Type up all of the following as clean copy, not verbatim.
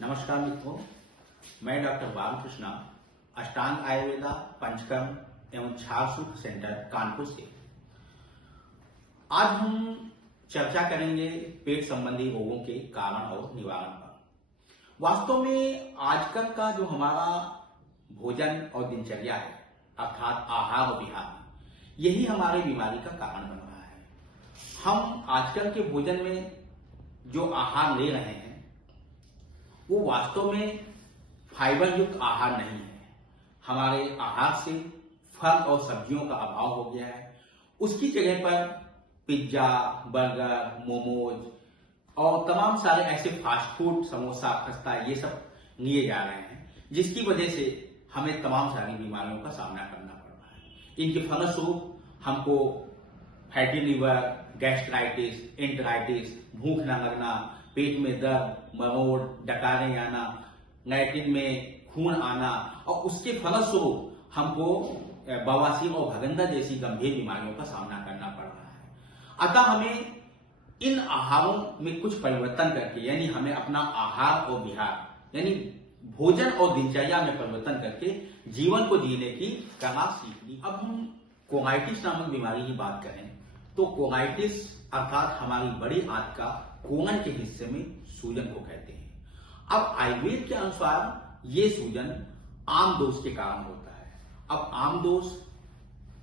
नमस्कार मित्रों, मैं डॉक्टर बालकृष्णा अष्टांग आयुर्वेदा पंचकर्म एवं क्षार सूत्र सेंटर कानपुर से। आज हम चर्चा करेंगे पेट संबंधी रोगों के कारण और निवारण पर। वास्तव में आजकल का जो हमारा भोजन और दिनचर्या है, अर्थात आहार और विहार, यही हमारे बीमारी का कारण बन रहा है। हम आजकल के भोजन में जो आहार ले रहे हैं वो वास्तव में फाइबर युक्त आहार नहीं है। हमारे आहार से फल और सब्जियों का अभाव हो गया है। उसकी जगह पर पिज्जा, बर्गर, मोमोज और तमाम सारे ऐसे फास्ट फूड, समोसा, खस्ता, ये सब लिए जा रहे हैं, जिसकी वजह से हमें तमाम सारी बीमारियों का सामना करना पड़ रहा है। इनके फलस्वरूप हमको फैटी लिवर, गैस्ट्राइटिस, एंटराइटिस, भूख न लगना, पेट में दर्द, मरोड़, डकारें आना, लैट्रिन में खून आना और उसके फलस्वरूप हमको बवासीर और भगंदर जैसी गंभीर बीमारियों का सामना करना पड़ रहा है। अतः हमें इन आहारों में कुछ परिवर्तन करके, यानी हमें अपना आहार और विहार यानी भोजन और दिनचर्या में परिवर्तन करके जीवन को जीने की कला सीखनी। अब हम कोलाइटिस नामक बीमारी की बात करें तो कोलाइटिस अर्थात हमारी बड़ी आंत का कोलन के हिस्से में सूजन को कहते हैं। अब आयुर्वेद के अनुसार ये सूजन आम दोष के कारण होता है। अब आम दोष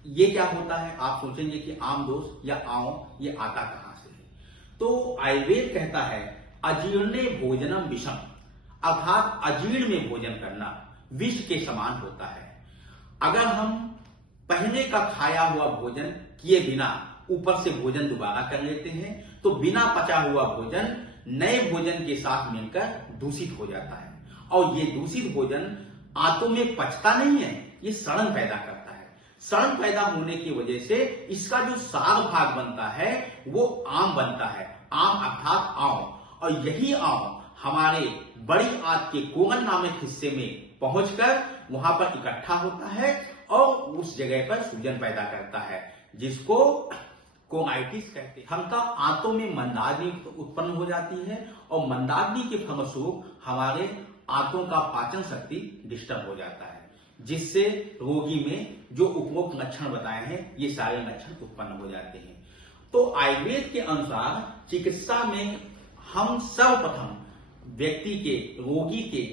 ये क्या होता है? आप सोचेंगे कि आम दोष या आंव ये आता कहां से है? तो आयुर्वेद कहता है अजीर्णे भोजनम विषम, अर्थात अजीर्ण में भोजन करना विष के समान होता है। अगर हम पहले का खाया हुआ भोजन किए बिना ऊपर से भोजन दोबारा कर लेते हैं तो बिना पचा हुआ भोजन नए भोजन के साथ मिलकर दूषित हो जाता है और ये दूषित भोजन आंतों में पचता नहीं है, ये सड़न पैदा करता है। सड़न पैदा होने की वजह से इसका जो सार भाग बनता है वो आम बनता है, आम अर्थात आंव, और यही आंव हमारे बड़ी आंत के कोलन नामक हिस्से में पहुंचकर वहां पर इकट्ठा होता है और उस जगह पर सूजन पैदा करता है, जिसको कोलाइटिस कहते हैं। हमका आंतों में मंदाग्नि उत्पन्न हो जाती है और मंदाग्नि के फलस्वरूप हमारे आंतों का पाचन शक्ति डिस्टर्ब हो जाता है, जिससे रोगी में जो उपरोक्त लक्षण बताए हैं ये सारे लक्षण उत्पन्न हो जाते हैं। तो आयुर्वेद के अनुसार चिकित्सा में हम सर्वप्रथम व्यक्ति के, रोगी के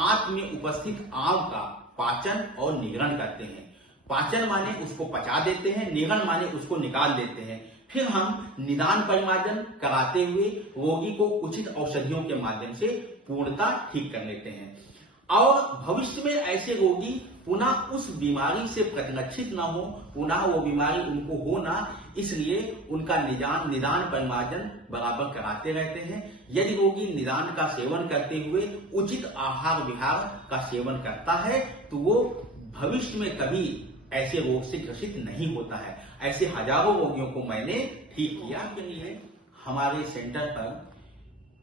आंत में उपस्थित आंव का पाचन और निगरण करते हैं। पाचन माने उसको पचा देते हैं, निगरण माने उसको निकाल देते हैं। फिर हम निदान परिमार्जन कराते हुए रोगी को उचित औषधियों के माध्यम से पूर्णता ठीक कर लेते हैं और भविष्य में ऐसे रोगी पुनः उस बीमारी से प्रतिलक्षित न हो, पुनः वो बीमारी उनको हो ना, इसलिए उनका निदान परिमार्जन बराबर कराते रहते हैं। यदि रोगी निदान का सेवन करते हुए उचित आहार विहार का सेवन करता है तो वो भविष्य में कभी ऐसे रोग से ग्रसित नहीं होता है। ऐसे हजारों रोगियों को मैंने ठीक किया। के लिए हमारे सेंटर पर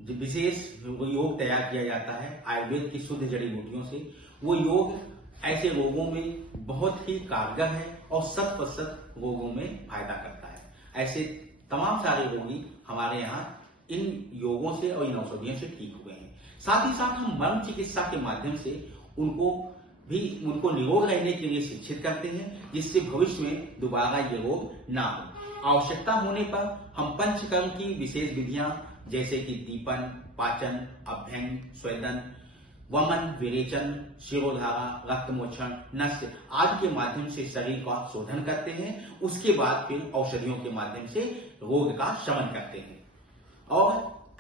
जो विशेष योग तैयार किया जाता है आयुर्वेद की शुद्ध जड़ी बूटियों से, वो योग ऐसे रोगों में बहुत ही कारगर है और 100% रोगों में फायदा करता है। ऐसे तमाम सारे रोगी हमारे यहाँ इन योगों से और इन औषधियों से ठीक हुए हैं। साथ ही साथ हम मर्म चिकित्सा के माध्यम से उनको निरोग रहने के लिए शिक्षित करते हैं, जिससे भविष्य में दोबारा ये रोग ना हो। आवश्यकता होने पर हम पंचकर्म की विशेष विधियां जैसे कि दीपन, पाचन, अभ्यंग, स्वेदन, वमन, विरेचन, शिरोधारा, रक्तमोक्षण, नस्य आदि के माध्यम से शरीर का शोधन करते हैं। उसके बाद फिर औषधियों के माध्यम से रोग का शमन करते हैं और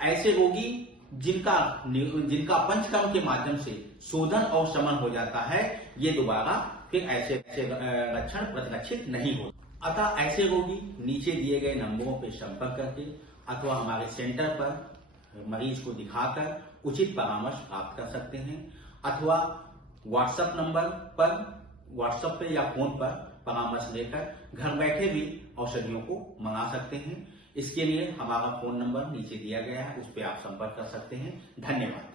ऐसे रोगी जिनका पंचकर्म के माध्यम से शोधन और शमन हो जाता है, ये दोबारा फिर ऐसे लक्षण प्रतिलक्षित नहीं होते। अतः ऐसे रोगी नीचे दिए गए नंबरों पर संपर्क करके अथवा हमारे सेंटर पर मरीज को दिखाकर उचित परामर्श प्राप्त कर सकते हैं अथवा व्हाट्सएप नंबर पर, व्हाट्सएप पे या फोन पर परामर्श लेकर घर बैठे भी औषधियों को मंगा सकते हैं। इसके लिए हमारा फोन नंबर नीचे दिया गया है, उस पर आप संपर्क कर सकते हैं। धन्यवाद।